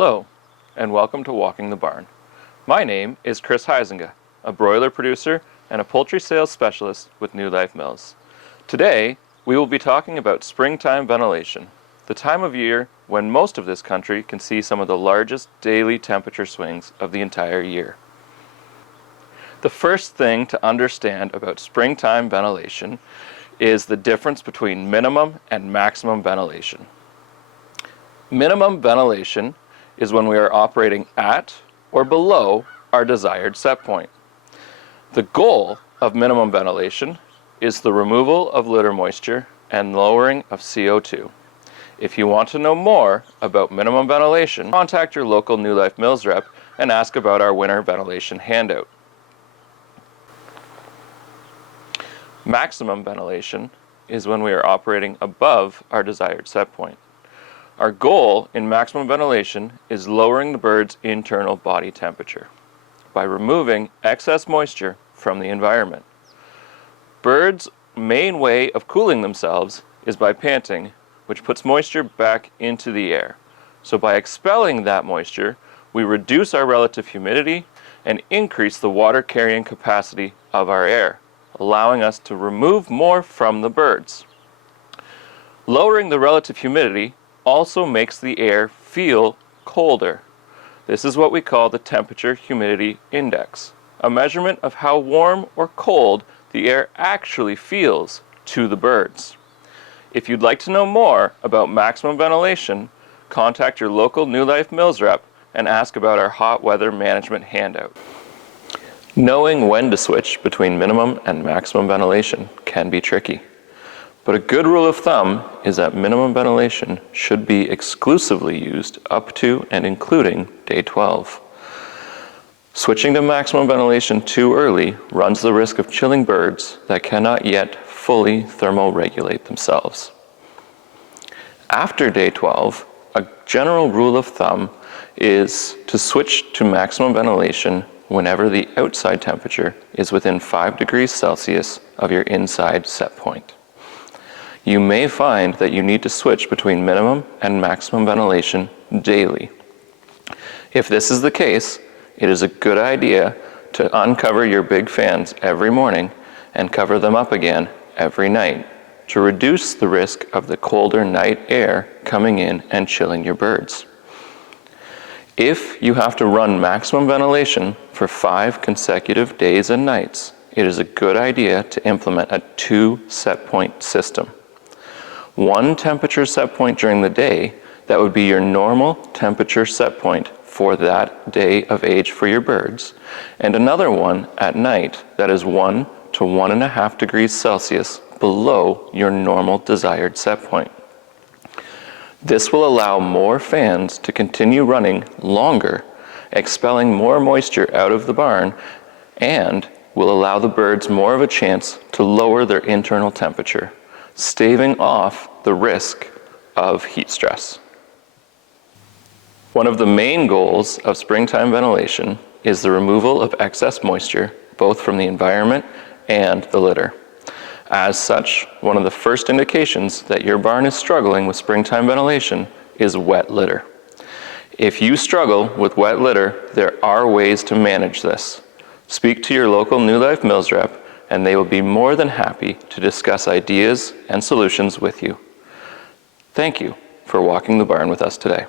Hello, and welcome to Walking the Barn. My name is Chris Huizinga, a broiler producer and a poultry sales specialist with New Life Mills. Today, we will be talking about springtime ventilation, the time of year when most of this country can see some of the largest daily temperature swings of the entire year. The first thing to understand about springtime ventilation is the difference between minimum and maximum ventilation. Minimum ventilation is when we are operating at or below our desired set point. The goal of minimum ventilation is the removal of litter moisture and lowering of CO2. If you want to know more about minimum ventilation, contact your local New Life Mills rep and ask about our winter ventilation handout. Maximum ventilation is when we are operating above our desired set point. Our goal in maximum ventilation is lowering the bird's internal body temperature by removing excess moisture from the environment. Birds' main way of cooling themselves is by panting, which puts moisture back into the air. So by expelling that moisture, we reduce our relative humidity and increase the water carrying capacity of our air, allowing us to remove more from the birds. Lowering the relative humidity also makes the air feel colder. This is what we call the temperature humidity index, a measurement of how warm or cold the air actually feels to the birds. If you'd like to know more about maximum ventilation, contact your local New Life Mills rep and ask about our hot weather management handout. Knowing when to switch between minimum and maximum ventilation can be tricky. But a good rule of thumb is that minimum ventilation should be exclusively used up to and including day 12. Switching to maximum ventilation too early runs the risk of chilling birds that cannot yet fully thermoregulate themselves. After day 12, a general rule of thumb is to switch to maximum ventilation whenever the outside temperature is within 5 degrees Celsius of your inside set point. You may find that you need to switch between minimum and maximum ventilation daily. If this is the case, it is a good idea to uncover your big fans every morning and cover them up again every night to reduce the risk of the colder night air coming in and chilling your birds. If you have to run maximum ventilation for 5 consecutive days and nights, it is a good idea to implement a 2 set point system. One temperature set point during the day, that would be your normal temperature set point for that day of age for your birds, and another one at night that is 1 to 1.5 degrees Celsius below your normal desired set point. This will allow more fans to continue running longer, expelling more moisture out of the barn, and will allow the birds more of a chance to lower their internal temperature, staving off the risk of heat stress. One of the main goals of springtime ventilation is the removal of excess moisture, both from the environment and the litter. As such, one of the first indications that your barn is struggling with springtime ventilation is wet litter. If you struggle with wet litter, there are ways to manage this. Speak to your local New Life Mills rep, and they will be more than happy to discuss ideas and solutions with you. Thank you for walking the barn with us today.